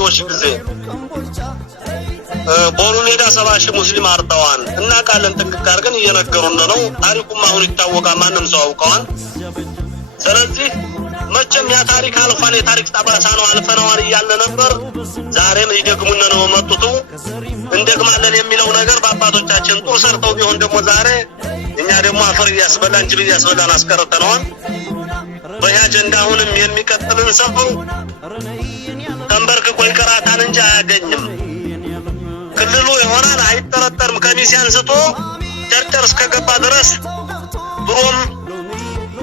በአጼዎች ጊዜ ቦሩ ሜዳ 70 ሺህ ሙስሊም አርደዋል እና ቃልን ጥንቅቅ አድርገን እየነገሩን ነው። ታሪኩም አሁን ይታወቃል፣ ማንም ሰው ያውቀዋል። ስለዚህ መቼም ያ ታሪክ አልፏል፣ የታሪክ ጠባሳ ነው፣ አልፈነዋል እያለ ነበር። ዛሬም ይደግሙን ነው መጡት እንደግማለን የሚለው ነገር በአባቶቻችን ጦር ሰርተው ቢሆን ደግሞ ዛሬ እኛ ደግሞ አፈር ያስበላን ጅብ ያስበላን አስቀርተነዋል። በያ አጀንዳ አሁንም የሚቀጥልን ሰው ተንበርክኮ ይቀራታል እንጂ አያገኝም። ክልሉ ይሆናል አይጠረጠርም። ከሚሴ አንስቶ ጨርጨር እስከገባ ድረስ ድሮም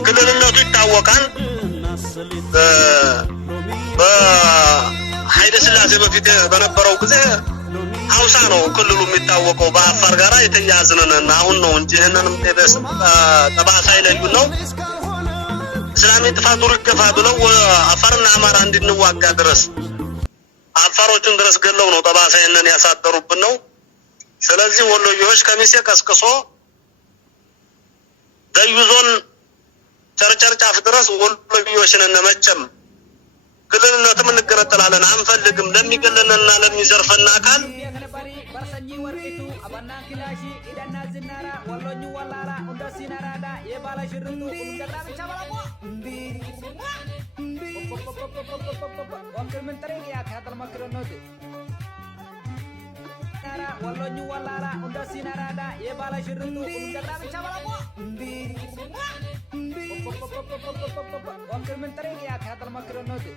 ክልልነቱ ይታወቃል። በኃይለ ሥላሴ በፊት በነበረው ጊዜ ሐውሳ ነው ክልሉ የሚታወቀው። በአፋር ጋራ የተያያዝነን አሁን ነው እንጂ እነንም ጠባሳ ይለዩ ነው። እስላሚ ጥፋት ይገፋ ብለው አፋርና አማራ እንድንዋጋ ድረስ አፋሮችን ድረስ ገለው ነው ጠባሳ እነን ያሳደሩብን ነው። ስለዚህ ወሎዮች ከሚሴ ቀስቅሶ ደዩዞን ጨርጨር ጫፍ ድረስ ወሎዮች ነን። መቼም ክልልነትም እንገረጠላለን አንፈልግም። ለሚገለንና ለሚዘርፈን አካል Walonyu walara unda sinarada ye bala shirundu unda bincabalago wakil menteri ya khatal makronoti